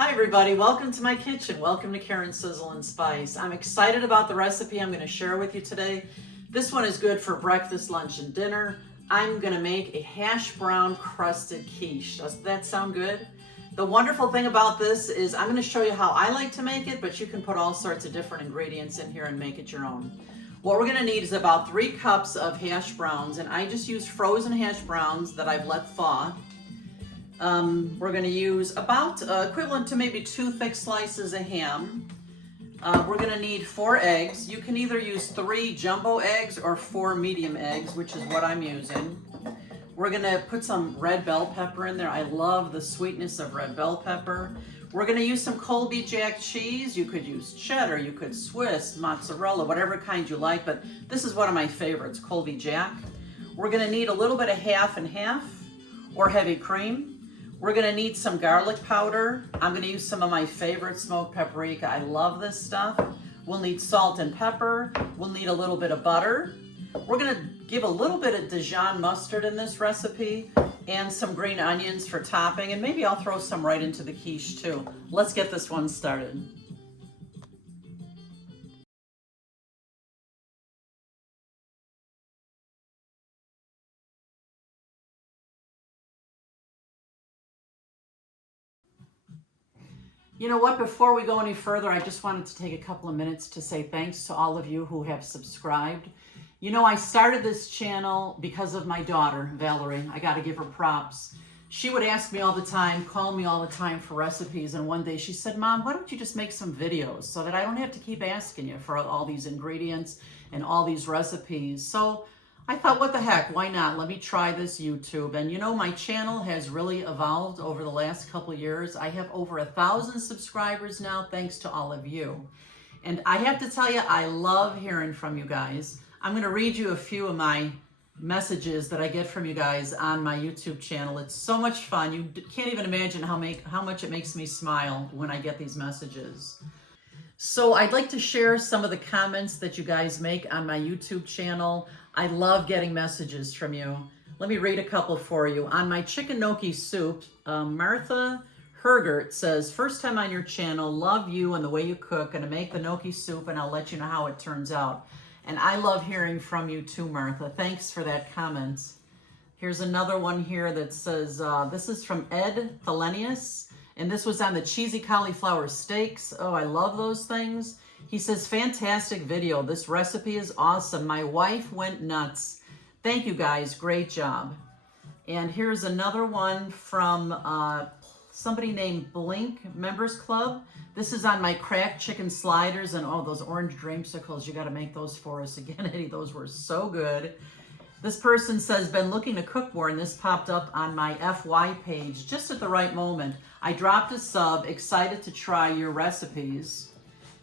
Hi everybody, welcome to my kitchen. Welcome to Karen's Sizzle and Spice. I'm excited about the recipe I'm going to share with you today. This one is good for breakfast, lunch, and dinner. I'm going to make a hash brown crusted quiche. Does that sound good? The wonderful thing about this is I'm going to show you how I like to make it, but you can put all sorts of different ingredients in here and make it your own. What we're going to need is about 3 cups of hash browns, and I just use frozen hash browns that I've let thaw. We're going to use about equivalent to maybe 2 thick slices of ham. We're going to need 4 eggs. You can either use 3 jumbo eggs or 4 medium eggs, which is what I'm using. We're going to put some red bell pepper in there. I love the sweetness of red bell pepper. We're going to use some Colby Jack cheese. You could use cheddar, you could Swiss, mozzarella, whatever kind you like, but this is one of my favorites, Colby Jack. We're going to need a little bit of half and half or heavy cream. We're going to need some garlic powder. I'm going to use some of my favorite smoked paprika. I love this stuff. We'll need salt and pepper. We'll need a little bit of butter. We're going to give a little bit of Dijon mustard in this recipe and some green onions for topping, and maybe I'll throw some right into the quiche too. Let's get this one started. You know what, before we go any further, I just wanted to take a couple of minutes to say thanks to all of you who have subscribed. You know, I started this channel because of my daughter, Valerie. I got to give her props. She would ask me all the time, call me all the time for recipes, and one day she said, Mom, why don't you just make some videos so that I don't have to keep asking you for all these ingredients and all these recipes. So I thought, what the heck, why not? Let me try this YouTube. And you know, my channel has really evolved over the last couple of years. I have over 1,000 subscribers now, thanks to all of you. And I have to tell you, I love hearing from you guys. I'm going to read you a few of my messages that I get from you guys on my YouTube channel. It's so much fun. You can't even imagine how much it makes me smile when I get these messages. So I'd like to share some of the comments that you guys make on my YouTube channel. I love getting messages from you. Let me read a couple for you. On my chicken gnocchi soup, Martha Hergert says, first time on your channel, love you and the way you cook. Gonna make the gnocchi soup and I'll let you know how it turns out. And I love hearing from you too, Martha. Thanks for that comment. Here's another one here that says, this is from Ed Thelenius. And this was on the cheesy cauliflower steaks. Oh, I love those things. He says, fantastic video. This recipe is awesome. My wife went nuts. Thank you guys, great job. And here's another one from somebody named Blink Members Club. This is on my cracked chicken sliders and oh, those orange dreamsicles. You gotta make those for us again, Eddie. Those were so good. This person says, been looking to cook more, and this popped up on my FY page just at the right moment. I dropped a sub, excited to try your recipes.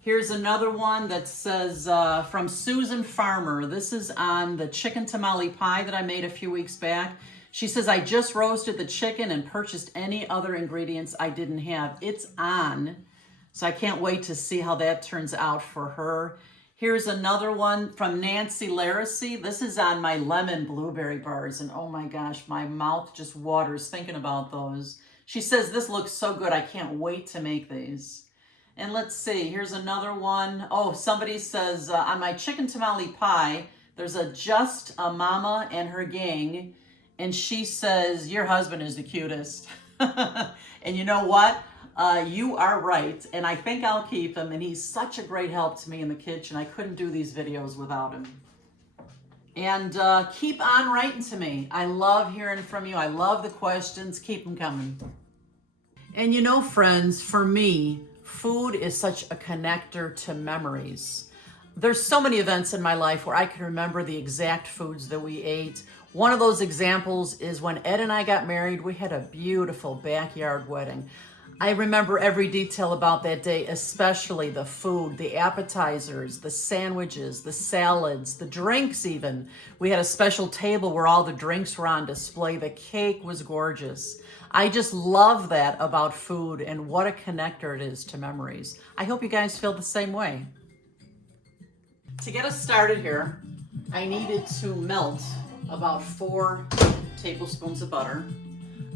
Here's another one that says, from Susan Farmer. This is on the chicken tamale pie that I made a few weeks back. She says, I just roasted the chicken and purchased any other ingredients I didn't have. It's on. So I can't wait to see how that turns out for her. Here's another one from Nancy Laracy. This is on my lemon blueberry bars. And oh my gosh, my mouth just waters thinking about those. She says, this looks so good. I can't wait to make these. And let's see, here's another one. Oh, somebody says, on my chicken tamale pie, there's a Just a Mama and her gang. And she says, your husband is the cutest. And you know what? You are right, and I think I'll keep him, and he's such a great help to me in the kitchen. I couldn't do these videos without him. And keep on writing to me. I love hearing from you. I love the questions. Keep them coming. And you know, friends, for me, food is such a connector to memories. There's so many events in my life where I can remember the exact foods that we ate. One of those examples is when Ed and I got married. We had a beautiful backyard wedding. I remember every detail about that day, especially the food, the appetizers, the sandwiches, the salads, the drinks even. We had a special table where all the drinks were on display. The cake was gorgeous. I just love that about food and what a connector it is to memories. I hope you guys feel the same way. To get us started here, I needed to melt about 4 tablespoons of butter.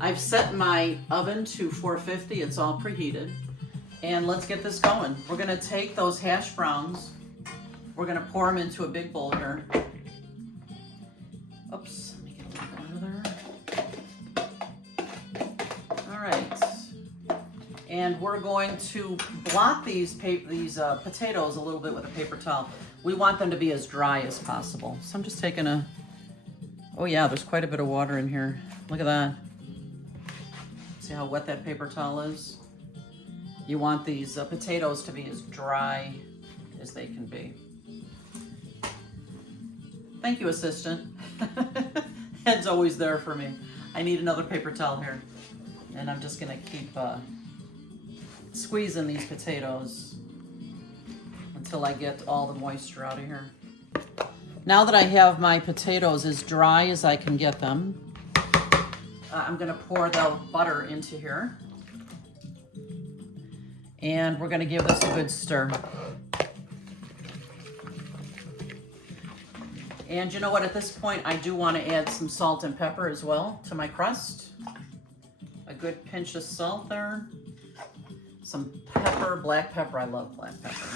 I've set my oven to 450. It's all preheated. And let's get this going. We're gonna take those hash browns. We're gonna pour them into a big bowl here. Oops, let me get a little bit out of there. All right. And we're going to blot these potatoes a little bit with a paper towel. We want them to be as dry as possible. So I'm just taking oh yeah, there's quite a bit of water in here. Look at that. See how wet that paper towel is? You want these potatoes to be as dry as they can be. Thank you, assistant. Ed's always there for me. I need another paper towel here. And I'm just gonna keep squeezing these potatoes until I get all the moisture out of here. Now that I have my potatoes as dry as I can get them, I'm gonna pour the butter into here. And we're gonna give this a good stir. And you know what, at this point, I do wanna add some salt and pepper as well to my crust. A good pinch of salt there. Some pepper, black pepper, I love black pepper.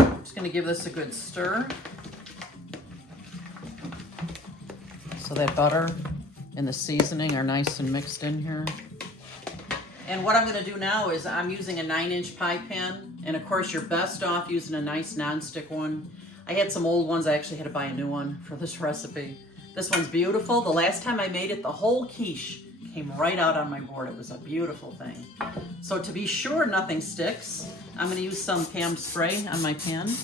I'm just gonna give this a good stir. So that butter and the seasoning are nice and mixed in here. And what I'm gonna do now is I'm using a 9-inch pie pan. And of course, you're best off using a nice nonstick one. I had some old ones. I actually had to buy a new one for this recipe. This one's beautiful. The last time I made it, the whole quiche came right out on my board. It was a beautiful thing. So to be sure nothing sticks, I'm gonna use some Pam spray on my pan.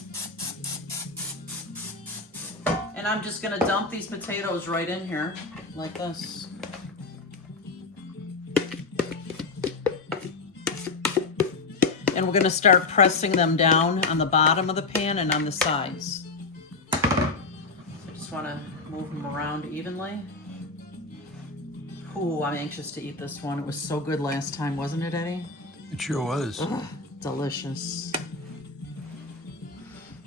And I'm just gonna dump these potatoes right in here, like this. And we're gonna start pressing them down on the bottom of the pan and on the sides. I just wanna move them around evenly. Ooh, I'm anxious to eat this one. It was so good last time, wasn't it, Eddie? It sure was. Ugh, delicious.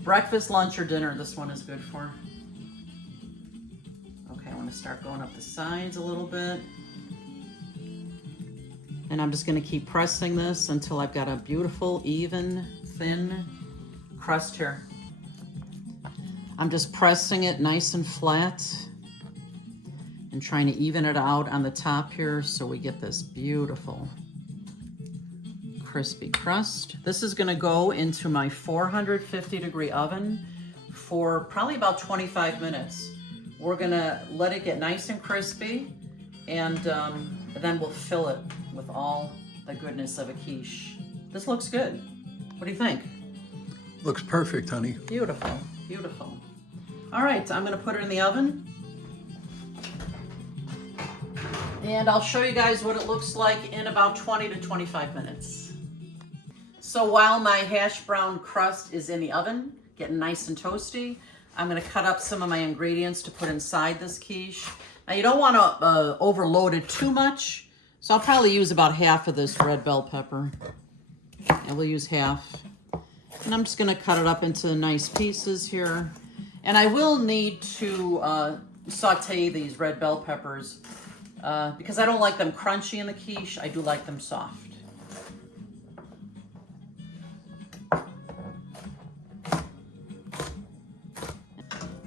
Breakfast, lunch, or dinner, this one is good for. Okay, I wanna start going up the sides a little bit. And I'm just gonna keep pressing this until I've got a beautiful, even, thin crust here. I'm just pressing it nice and flat and trying to even it out on the top here so we get this beautiful crispy crust. This is gonna go into my 450-degree oven for probably about 25 minutes. We're gonna let it get nice and crispy, and then we'll fill it with all the goodness of a quiche. This looks good. What do you think? Looks perfect, honey. Beautiful, beautiful. All right, I'm gonna put it in the oven. And I'll show you guys what it looks like in about 20 to 25 minutes. So while my hash brown crust is in the oven, getting nice and toasty, I'm gonna cut up some of my ingredients to put inside this quiche. Now you don't wanna overload it too much, so I'll probably use about half of this red bell pepper. And we'll use half. And I'm just gonna cut it up into nice pieces here. And I will need to saute these red bell peppers because I don't like them crunchy in the quiche. I do like them soft.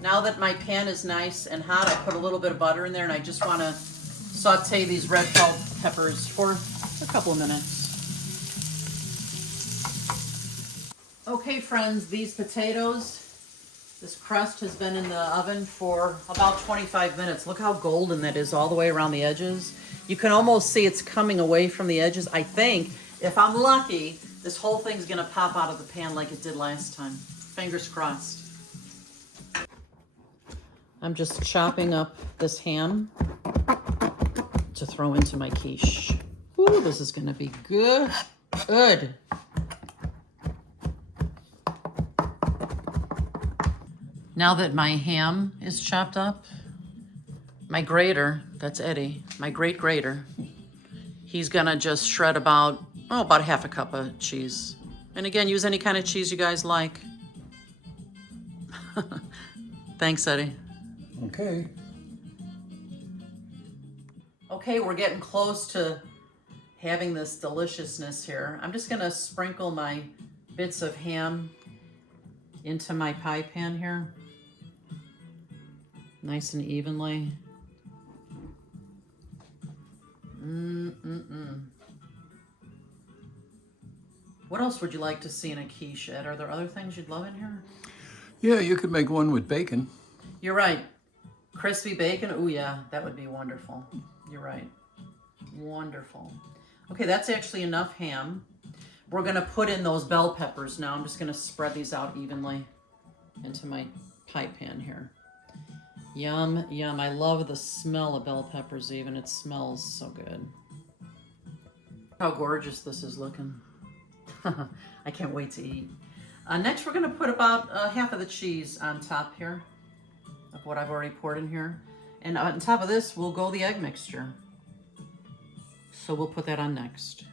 Now that my pan is nice and hot, I put a little bit of butter in there, and I just want to saute these red bell peppers for a couple of minutes. Okay, friends, these potatoes, this crust has been in the oven for about 25 minutes. Look how golden that is all the way around the edges. You can almost see it's coming away from the edges. I think, if I'm lucky, this whole thing's gonna pop out of the pan like it did last time. Fingers crossed. I'm just chopping up this ham to throw into my quiche. Ooh, this is gonna be good. Good. Now that my ham is chopped up, my grater, that's Eddie, my great grater, he's gonna just shred about half a cup of cheese. And again, use any kind of cheese you guys like. Thanks, Eddie. Okay. Okay, we're getting close to having this deliciousness here. I'm just gonna sprinkle my bits of ham into my pie pan here. Nice and evenly. What else would you like to see in a quiche, Ed? Are there other things you'd love in here? Yeah, you could make one with bacon. You're right. Crispy bacon. Oh yeah, that would be wonderful. You're right. Wonderful. Okay, that's actually enough ham. We're gonna put in those bell peppers now. I'm just gonna spread these out evenly into my pie pan here. Yum, yum. I love the smell of bell peppers even. It smells so good. How gorgeous this is looking. I can't wait to eat. Next, we're gonna put about half of the cheese on top here of what I've already poured in here. And on top of this, we'll go the egg mixture. So we'll put that on next.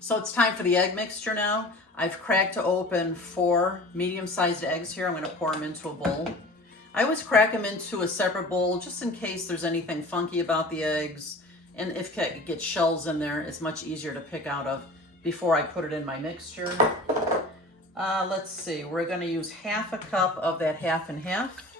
So it's time for the egg mixture now. I've cracked open 4 medium-sized eggs here. I'm gonna pour them into a bowl. I always crack them into a separate bowl just in case there's anything funky about the eggs. And if it gets shells in there, it's much easier to pick out of before I put it in my mixture. Let's see, we're gonna use half a cup of that half and half.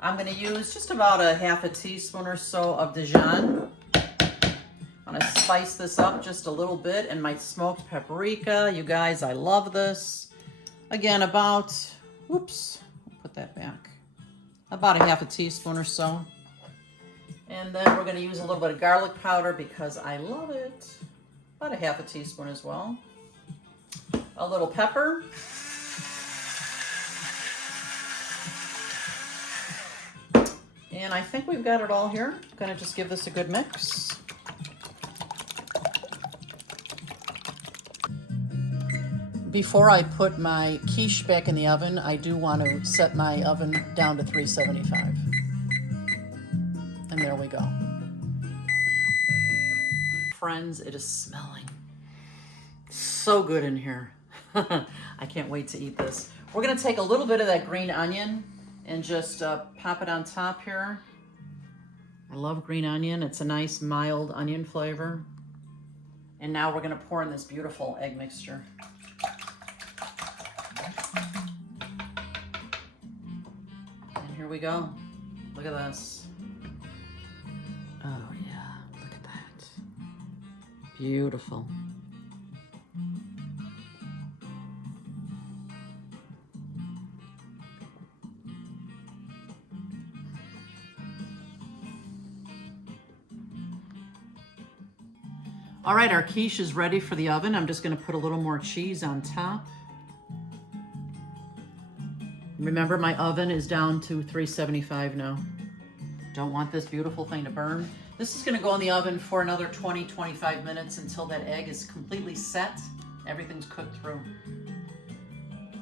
I'm gonna use just about a half a teaspoon or so of Dijon. I'm gonna spice this up just a little bit, and my smoked paprika. You guys, I love this. Again, about, whoops, I'll put that back. About a half a teaspoon or so. And then we're gonna use a little bit of garlic powder because I love it. About a half a teaspoon as well. A little pepper. And I think we've got it all here. I'm gonna just give this a good mix. Before I put my quiche back in the oven, I do want to set my oven down to 375. And there we go. Friends, it is smelling so good in here. I can't wait to eat this. We're gonna take a little bit of that green onion and just pop it on top here. I love green onion. It's a nice mild onion flavor. And now we're gonna pour in this beautiful egg mixture. And here we go. Look at this. Oh yeah, look at that. Beautiful. All right, our quiche is ready for the oven. I'm just gonna put a little more cheese on top. Remember, my oven is down to 375 now. Don't want this beautiful thing to burn. This is gonna go in the oven for another 20-25 minutes until that egg is completely set. Everything's cooked through.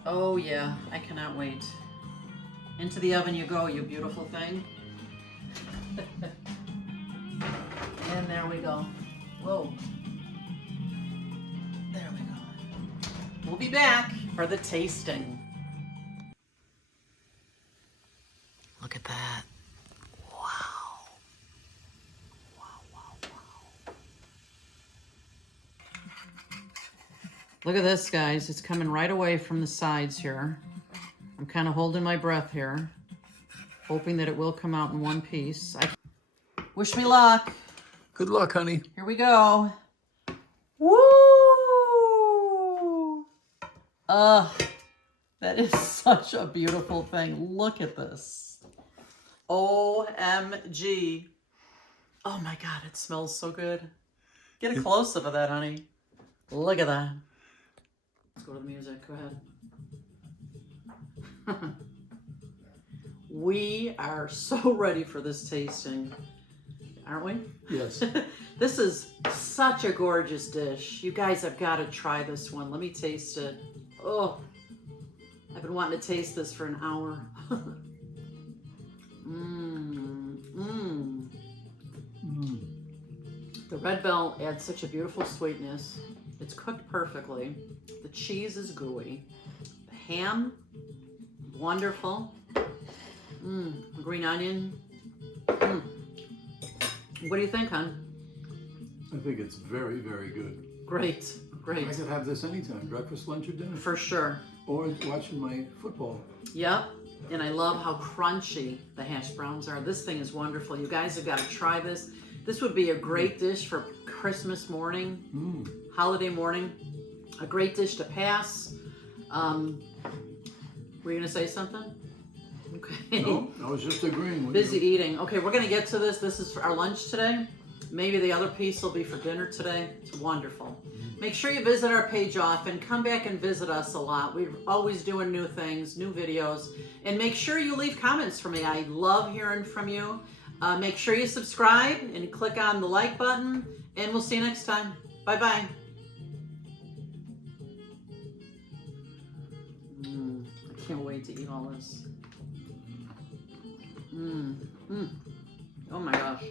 Oh yeah, I cannot wait. Into the oven you go, you beautiful thing. And there we go. Whoa. There we go. We'll be back for the tasting. Look at that. Wow. Wow, wow, wow. Look at this, guys. It's coming right away from the sides here. I'm kind of holding my breath here, hoping that it will come out in one piece. Wish me luck. Good luck, honey. Here we go. Woo! That is such a beautiful thing. Look at this. OMG. Oh my God, it smells so good. Get a close-up of that, honey. Look at that. Let's go to the music. Go ahead. We are so ready for this tasting. Aren't we? Yes. This is such a gorgeous dish. You guys have got to try this one. Let me taste it. Oh, I've been wanting to taste this for an hour. The red bell adds such a beautiful sweetness. It's cooked perfectly. The cheese is gooey. The ham, wonderful. Green onion. Mm. What do you think, hon? I think it's very, very good. Great, great. I could have this anytime, breakfast, lunch, or dinner. For sure. Or watching my football. Yep. And I love how crunchy the hash browns are. This thing is wonderful. You guys have got to try this. This would be a great dish for Christmas morning, holiday morning. A great dish to pass. Were you going to say something? Okay. No, I was just agreeing with Busy you. eating. Okay, we're going to get to this. This is for our lunch today. Maybe the other piece will be for dinner today. It's wonderful. Make sure you visit our page often. Come back and visit us a lot. We're always doing new things, new videos. And make sure you leave comments for me. I love hearing from you. Make sure you subscribe and click on the like button. And we'll see you next time. Bye-bye. I can't wait to eat all this. Oh my gosh.